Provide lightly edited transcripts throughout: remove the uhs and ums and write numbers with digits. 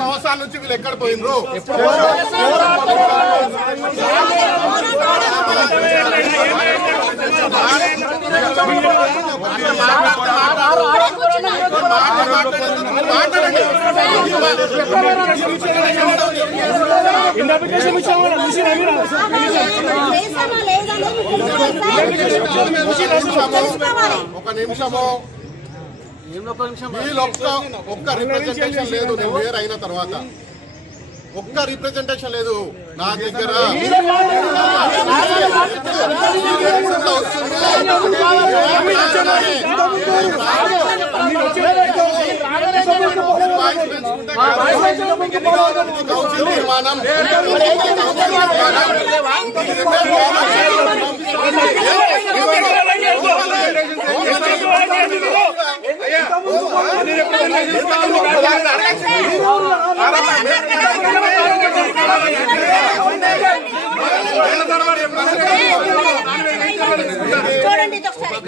సంవత్సరాల నుంచి వీళ్ళు ఎక్కడ పోయినరు? ఒక నిమిషము ఒక్క రిప్రజెంటేషన్ లేదు. నేను వేరు అయిన తర్వాత ఒక్క రిప్రజెంటేషన్ లేదు నా దగ్గర. తీర్మానం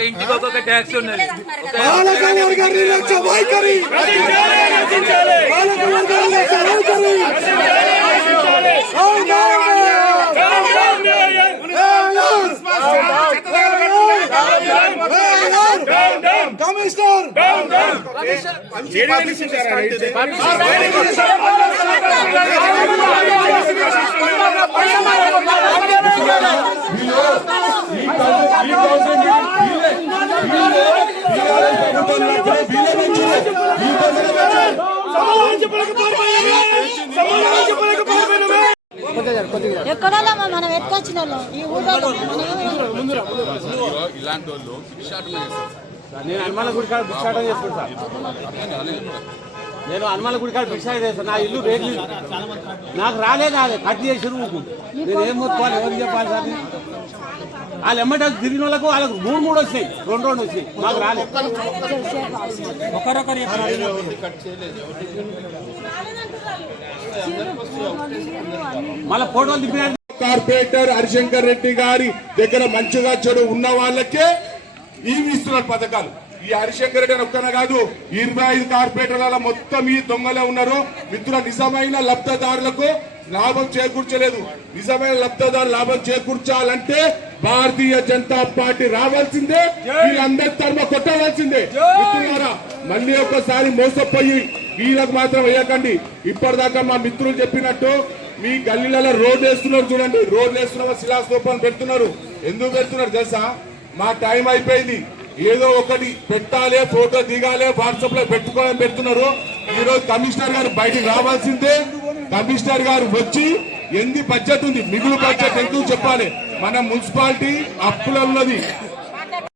ఇంటికి ఒక్కొక్క ట్యాక్స్ ఉన్నది. ఎక్కడ మనం ఎత్తుకొచ్చిన ఈ ఊళ్ళో ఇలాంటి వాళ్ళు నేను హనుమాల గుడి కాడ భిక్షాటం చేసుకుంటా. నేను హనుమాల గుడి కాడ భిక్షాటం చేస్తాను. నా ఇల్లు రేట్లు నాకు రాలేదు. కట్ చేసి ఊకు నేను ఏం మొత్తుకోవాలి? ఎవరికి చెప్పాలి సార్? వాళ్ళు ఎమ్మట తిరిగిన వాళ్ళకు వాళ్ళకు మూడు వచ్చినాయి, రెండు వచ్చినాయి. మాకు రాలేదు. మళ్ళీ ఫోటోలు దింపిన కార్పొరేటర్ హరిశంకర్ రెడ్డి గారి దగ్గర మంచిగా చెడు ఉన్న వాళ్ళకే ఇవి ఇస్తున్నారు పథకాలు. ఈ హరిశంకర్ రెడ్డి ఒక్కనే కాదు, 25 కార్పొరేటర్ల మొత్తం ఈ దొంగలే ఉన్నారు. మిత్రుల నిజమైన లబ్ధిదారులకు లాభం చేకూర్చలేదు. నిజమైన లబ్ధిదారు లాభం చేకూర్చాలంటే భారతీయ జనతా పార్టీ రావాల్సిందే, వీళ్ళందరి తరఫున కొట్టవలసిందే. మిత్రులారా, మళ్ళీ ఒకసారి మోసపోయి వీళ్ళకు మాత్రం వేయకండి. ఇప్పటిదాకా మా మిత్రులు చెప్పినట్టు మీ గల్లీలలో రోడ్లు వేస్తున్నారు చూడండి. రోడ్లు వేస్తున్న శిలాస్తూపాలు పెడుతున్నారు. ఎందుకు పెడుతున్నారు తెలుసా? మా టైం అయిపోయింది, ఏదో ఒకటి పెట్టాలి, ఫోటో దిగాలి, వాట్సాప్ లో పెట్టుకోవాలని పెడుతున్నారు. ఈ రోజు కమిషనర్ గారు బయటికి రావాల్సిందే. కమిషనర్ గారు వచ్చి ఎన్ని బడ్జెట్ ఉంది, మిగులు బడ్జెట్ ఎందుకు చెప్పాలి. మన మున్సిపాలిటీ అప్పులో ఉన్నది.